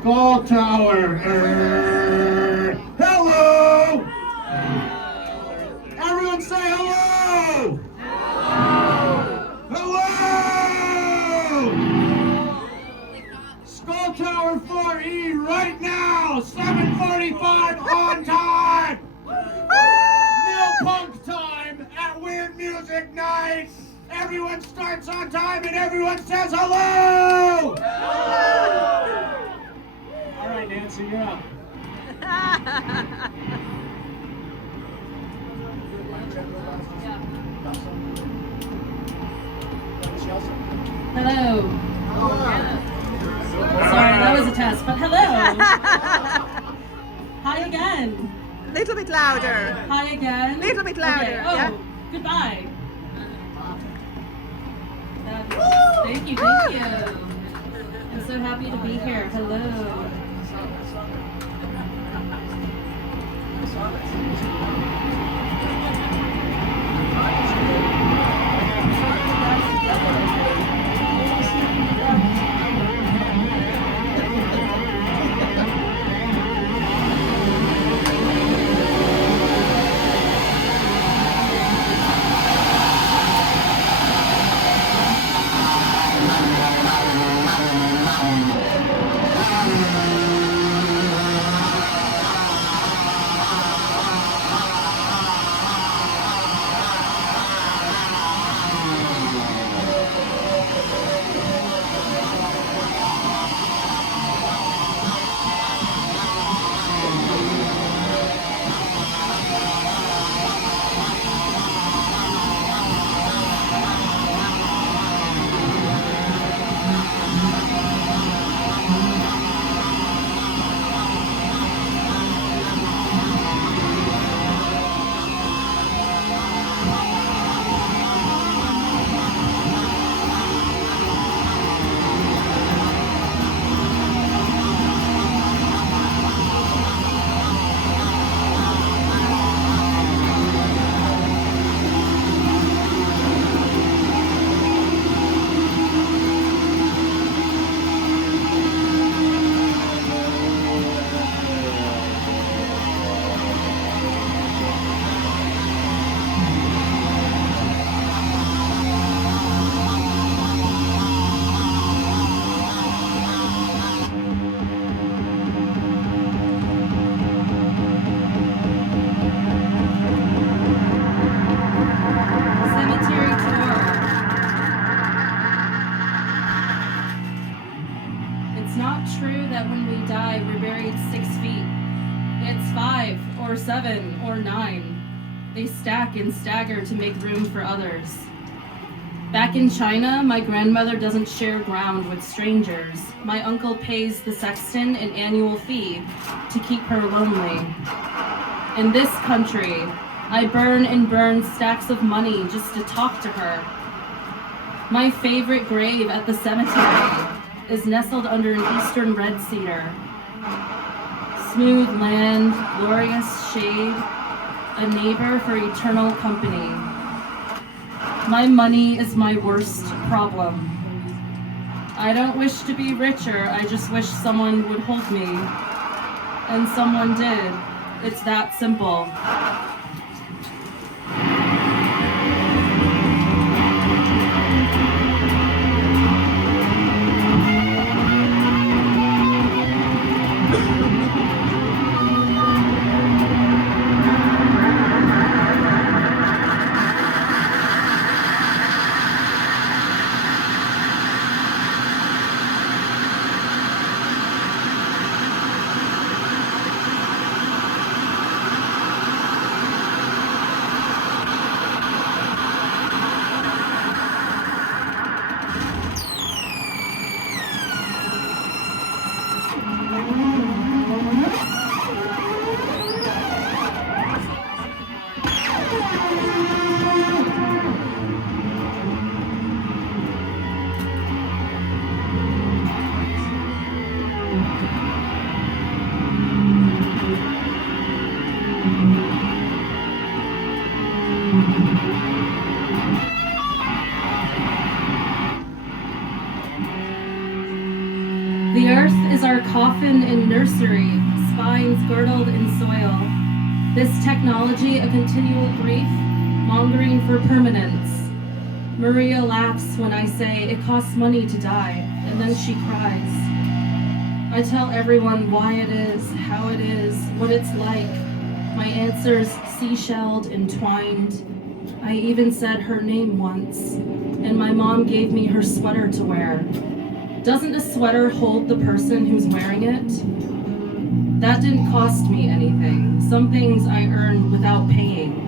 Skull Tower. Hello! Everyone say hello! Hello! Skull Tower 4E right now, 7:45 on time! No punk time at Weird Music Night! Everyone starts on time and everyone says hello! All right, Nancy, you're up. Hello. Sorry, that was a test, but hello. Hi again. Little bit louder. Hi again. Little bit louder. Okay. Oh, Yeah. goodbye. Thank you, thank you. I'm so happy to be here. Hello. That when we die, we're buried 6 feet. It's 5 or 7 or 9. They stack and stagger to make room for others. Back in China, my grandmother doesn't share ground with strangers. My uncle pays the sexton an annual fee to keep her lonely. In this country, I burn and burn stacks of money just to talk to her. My favorite grave at the cemetery is nestled under an eastern red cedar. Smooth land, glorious shade, a neighbor for eternal company. My money is my worst problem. I don't wish to be richer, I just wish someone would hold me. And someone did. It's that simple. is our coffin in nursery, spines girdled in soil. This technology, a continual grief, mongering for permanence. Maria laughs when I say it costs money to die, and then she cries. I tell everyone why it is, how it is, what it's like. My answers seashelled, entwined. I even said her name once, and my mom gave me her sweater to wear. Doesn't a sweater hold the person who's wearing it? That didn't cost me anything. Some things I earned without paying.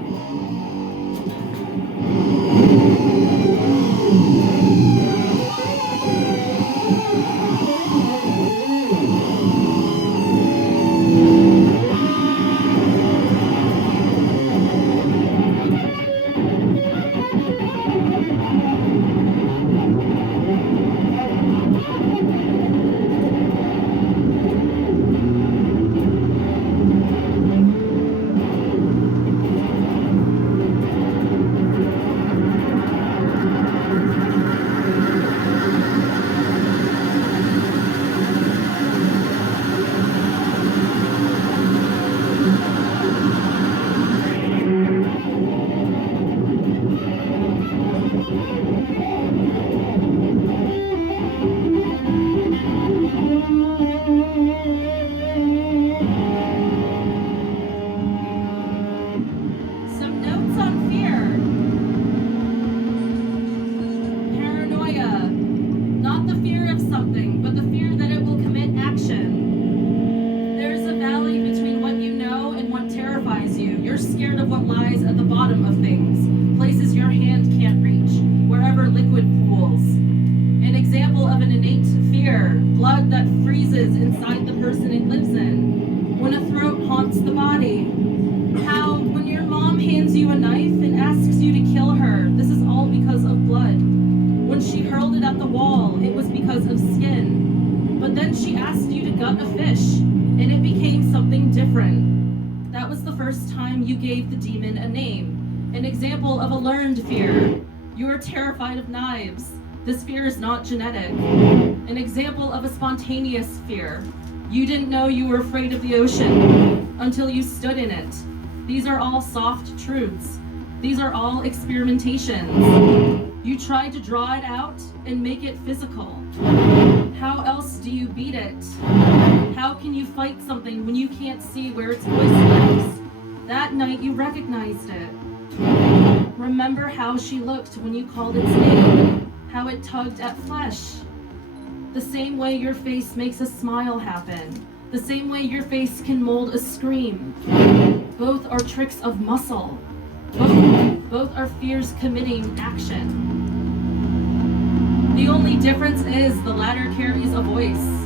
Terrified of knives. This fear is not genetic. An example of a spontaneous fear. You didn't know you were afraid of the ocean until you stood in it. These are all soft truths. These are all experimentations. You tried to draw it out and make it physical. How else do you beat it? How can you fight something when you can't see where its voice lives? That night you recognized it. Remember how she looked when you called its name, how it tugged at flesh. The same way your face makes a smile happen, the same way your face can mold a scream. Both are tricks of muscle. Both are fears committing action. The only difference is the latter carries a voice.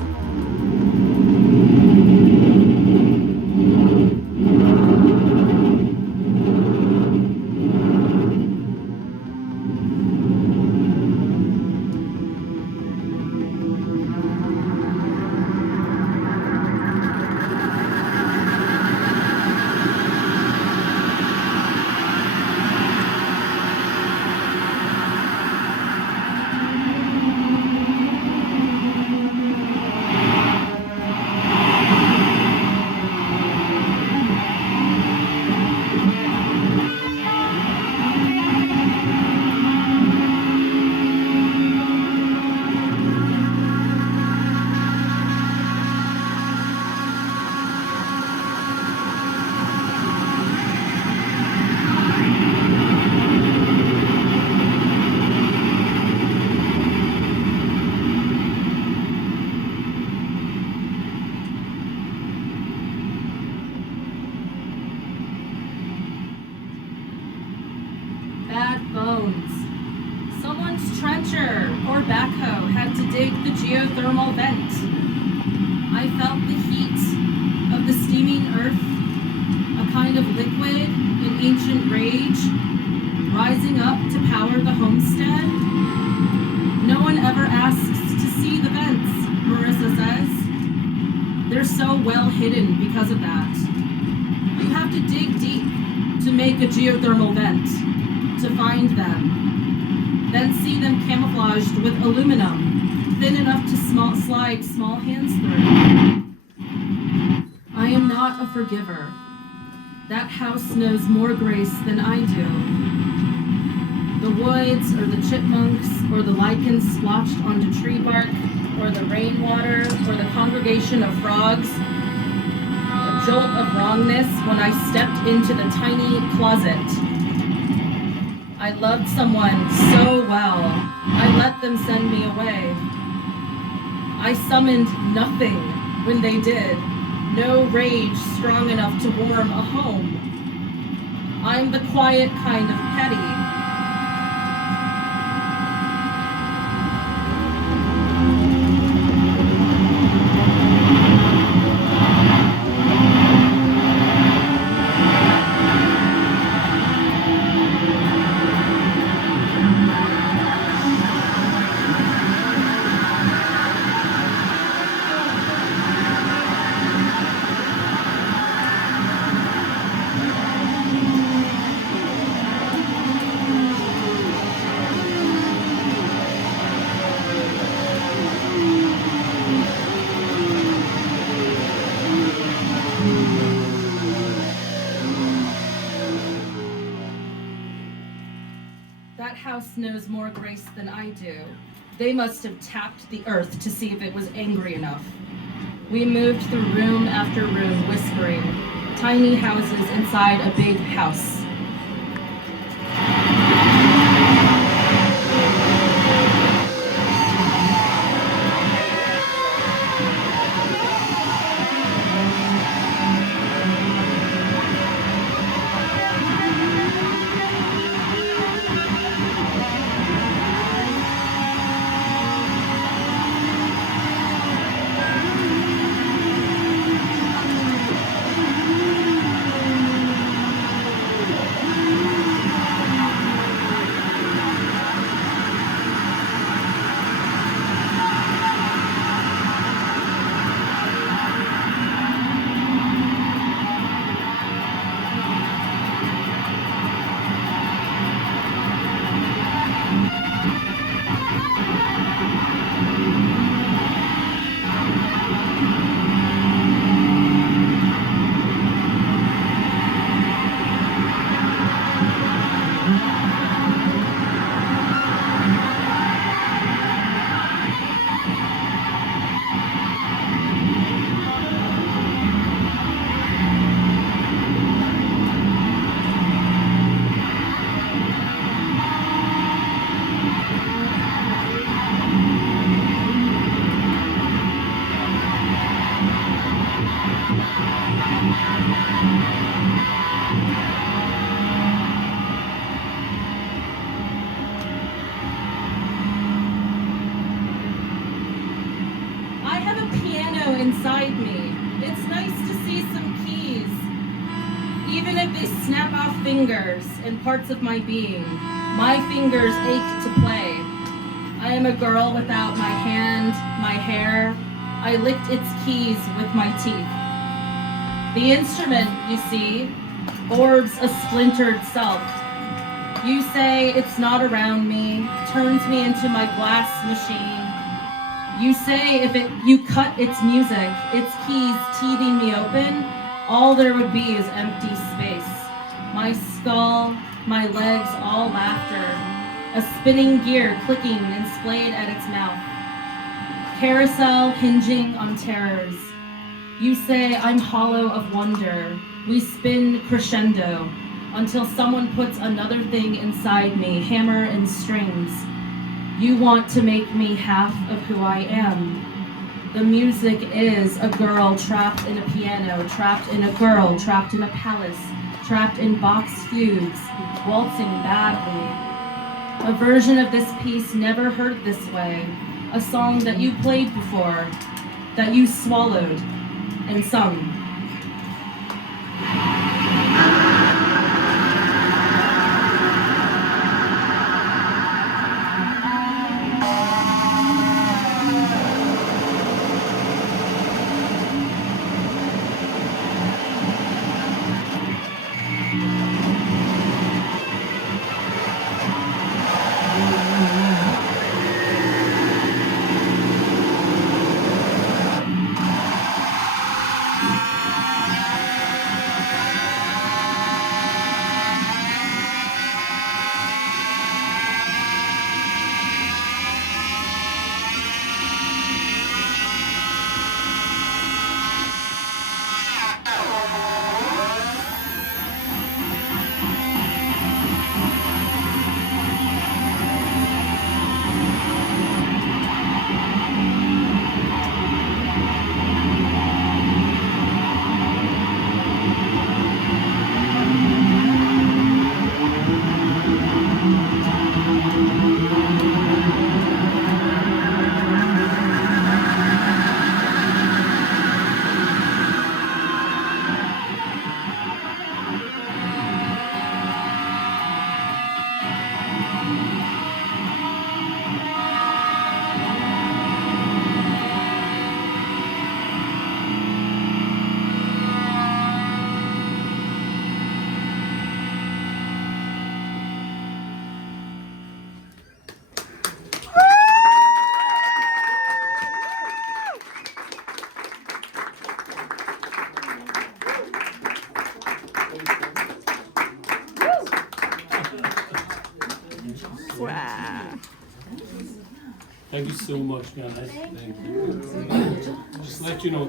Geothermal vent. I felt the heat of the steaming earth, a kind of liquid in ancient rage, rising up to power the homestead. No one ever asks to see the vents, Marissa says. They're so well hidden because of that. You have to dig deep to make a geothermal vent, to find them, then see them camouflaged with aluminum, thin enough to slide small hands through. I am not a forgiver. That house knows more grace than I do. The woods, or the chipmunks, or the lichens splotched onto tree bark, or the rainwater, or the congregation of frogs. A jolt of wrongness when I stepped into the tiny closet. I loved someone so well, I let them send me away. I summoned nothing when they did, no rage strong enough to warm a home. I'm the quiet kind of petty. That house knows more grace than I do. They must have tapped the earth to see if it was angry enough. We moved through room after room, whispering, tiny houses inside a big house. Inside me. It's nice to see some keys, even if they snap off fingers and parts of my being. My fingers ache to play. I am a girl without my hand, my hair. I licked its keys with my teeth. The instrument, you see, orbs a splintered self. You say it's not around me, turns me into my glass machine. You say if you cut its music, its keys teething me open, all there would be is empty space. My skull, my legs, all laughter. A spinning gear clicking and splayed at its mouth. Carousel hinging on terrors. You say I'm hollow of wonder. We spin crescendo until someone puts another thing inside me, hammer and strings. You want to make me half of who I am. The music is a girl trapped in a piano, trapped in a girl, trapped in a palace, trapped in box fugues, waltzing badly. A version of this piece never heard this way. A song that you played before, that you swallowed and sung. Wow. Thank you so much, guys. Thank you. Just let you know.